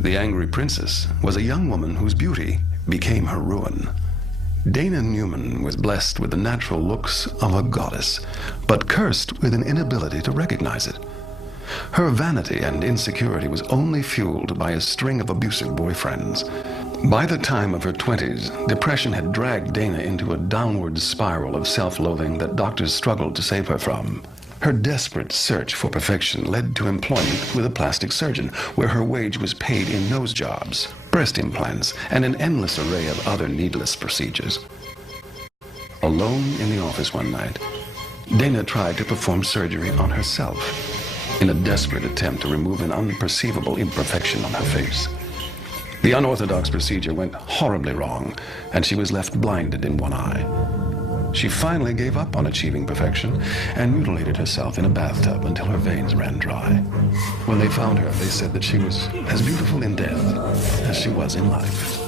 The angry princess was a young woman whose beauty became her ruin. Dana Newman was blessed with the natural looks of a goddess, but cursed with an inability to recognize it. Her vanity and insecurity was only fueled by a string of abusive boyfriends. By the time of her 20s, depression had dragged Dana into a downward spiral of self-loathing that doctors struggled to save her from. Her desperate search for perfection led to employment with a plastic surgeon, where her wage was paid in nose jobs, breast implants, and an endless array of other needless procedures. Alone in the office one night, Dana tried to perform surgery on herself in a desperate attempt to remove an unperceivable imperfection on her face. The unorthodox procedure went horribly wrong, and she was left blinded in one eye. She finally gave up on achieving perfection and mutilated herself in a bathtub until her veins ran dry. When they found her, they said that she was as beautiful in death as she was in life.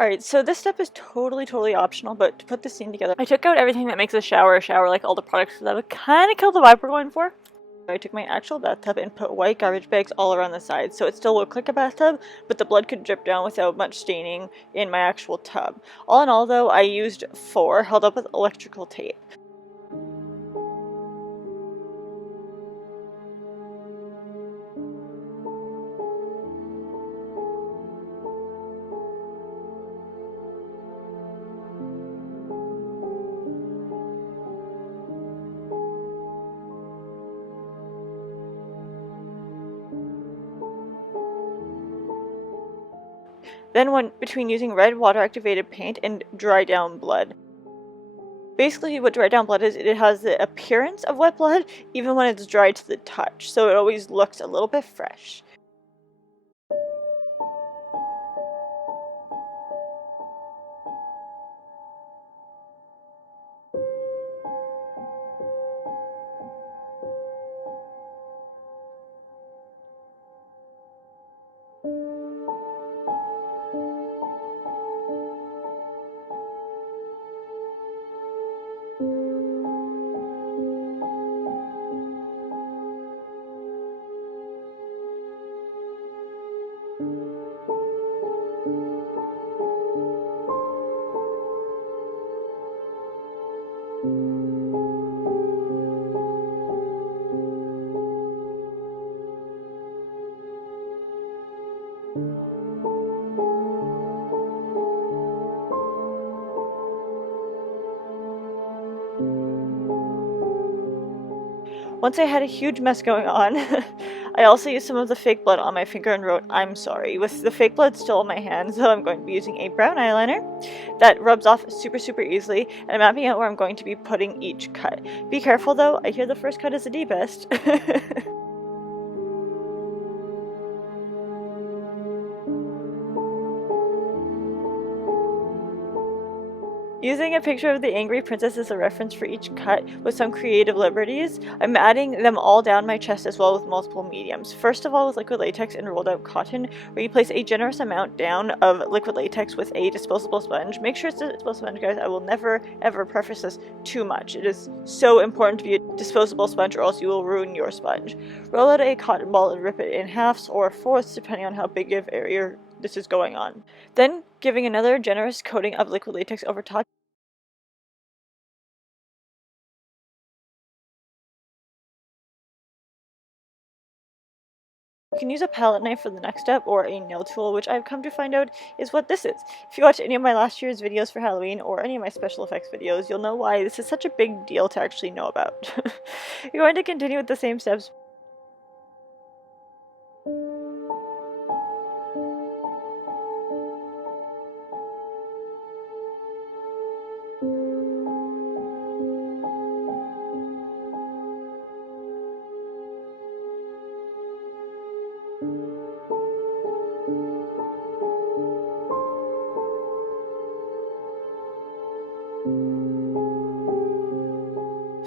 Alright, so this step is totally optional, but to put the scene together, I took out everything that makes a shower, like all the products that would kind of kill the vibe we're going for. I took my actual bathtub and put white garbage bags all around the sides, so it still looked like a bathtub, but the blood could drip down without much staining in my actual tub. All in all though, I used 4 held up with electrical tape. Then went between using red water-activated paint and dry down blood. Basically what dry down blood is, it has the appearance of wet blood even when it's dry to the touch, so it always looks a little bit fresh. Once I had a huge mess going on, I also used some of the fake blood on my finger and wrote, "I'm sorry." With the fake blood still on my hand, so I'm going to be using a brown eyeliner that rubs off super easily, and I'm mapping out where I'm going to be putting each cut. Be careful though, I hear the first cut is the deepest. Using a picture of the angry princess as a reference for each cut with some creative liberties, I'm adding them all down my chest as well with multiple mediums. First of all with liquid latex and rolled out cotton, where you place a generous amount down of liquid latex with a disposable sponge. Make sure it's a disposable sponge, guys. I will never ever preface this too much. It is so important to be a disposable sponge or else you will ruin your sponge. Roll out a cotton ball and rip it in halves or fourths depending on how big of area this is going on. Then giving another generous coating of liquid latex over top. You can use a palette knife for the next step, or a nail tool, which I've come to find out is what this is. If you watch any of my last year's videos for Halloween, or any of my special effects videos, you'll know why this is such a big deal to actually know about. You're going to continue with the same steps.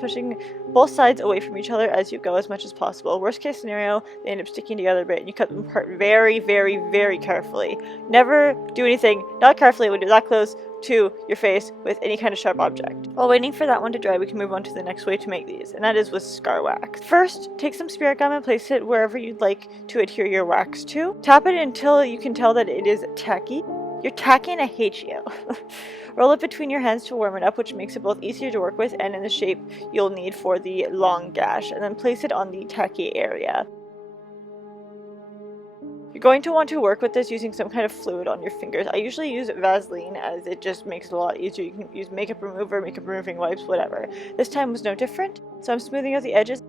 Pushing both sides away from each other as you go as much as possible. Worst case scenario, they end up sticking together a bit and you cut them apart very, very, very carefully. Never do anything not carefully when you're that close to your face with any kind of sharp object. While waiting for that one to dry, we can move on to the next way to make these, and that is with scar wax. First, take some spirit gum and place it wherever you'd like to adhere your wax to. Tap it until you can tell that it is tacky. You're tacky and I hate you. Roll it between your hands to warm it up, which makes it both easier to work with and in the shape you'll need for the long gash, and then place it on the tacky area. You're going to want to work with this using some kind of fluid on your fingers. I usually use Vaseline as it just makes it a lot easier. You can use makeup remover, makeup removing wipes, whatever. This time was no different, so I'm smoothing out the edges.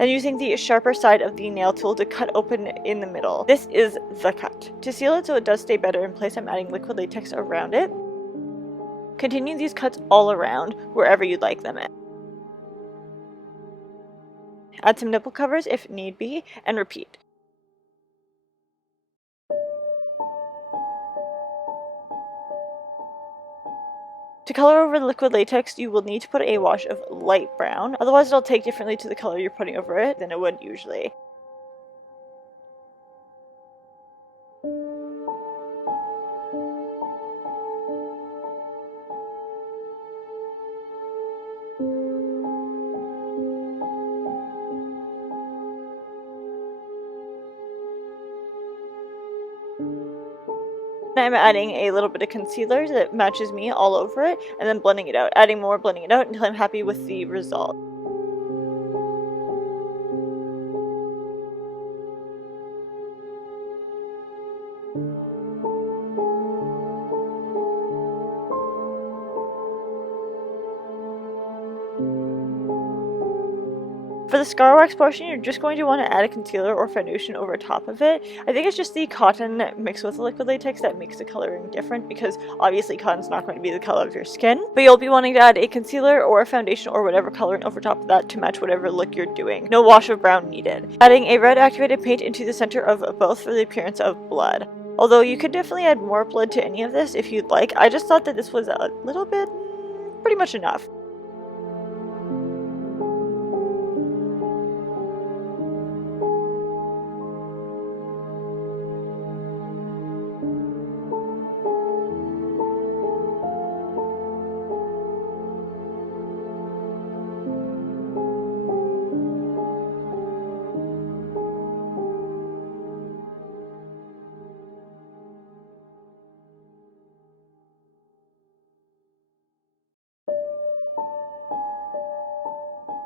And using the sharper side of the nail tool to cut open in the middle. This is the cut. To seal it so it does stay better in place, I'm adding liquid latex around it. Continue these cuts all around, wherever you'd like them at. Add some nipple covers if need be, and repeat. To color over the liquid latex, you will need to put a wash of light brown, otherwise it'll take differently to the color you're putting over it than it would usually. I'm adding a little bit of concealer that matches me all over it, and then blending it out. Adding more, blending it out until I'm happy with the result. For the scar wax portion, you're just going to want to add a concealer or foundation over top of it. I think it's just the cotton mixed with the liquid latex that makes the coloring different, because obviously cotton's not going to be the color of your skin. But you'll be wanting to add a concealer or a foundation or whatever coloring over top of that to match whatever look you're doing. No wash of brown needed. Adding a red activated paint into the center of both for the appearance of blood. Although you could definitely add more blood to any of this if you'd like. I just thought that this was a little bit, pretty much enough.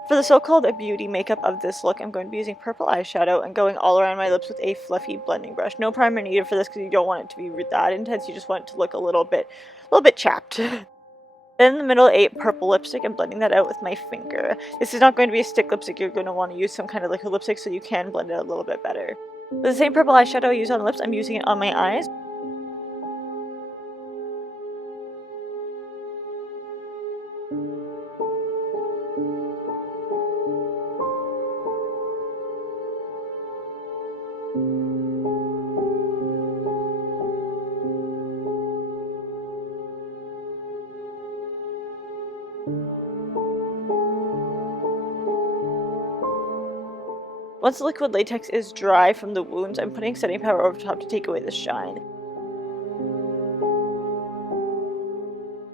For the so-called beauty makeup of this look, I'm going to be using purple eyeshadow and going all around my lips with a fluffy blending brush. No primer needed for this because you don't want it to be that intense. You just want it to look a little bit chapped. Then in the middle, a purple lipstick and blending that out with my finger. This is not going to be a stick lipstick. You're going to want to use some kind of liquid lipstick so you can blend it out a little bit better. With the same purple eyeshadow I use on the lips, I'm using it on my eyes. Once the liquid latex is dry from the wounds, I'm putting setting powder over top to take away the shine.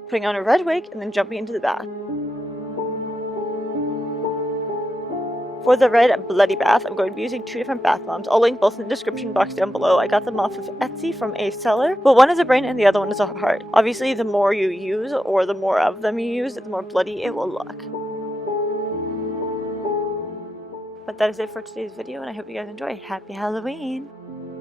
Putting on a red wig and then jumping into the bath. For the red bloody bath, I'm going to be using 2 different bath bombs. I'll link both in the description box down below. I got them off of Etsy from a seller, but one is a brain and the other one is a heart. Obviously, the more you use, or the more of them you use, the more bloody it will look. But that is it for today's video, and I hope you guys enjoy. Happy Halloween!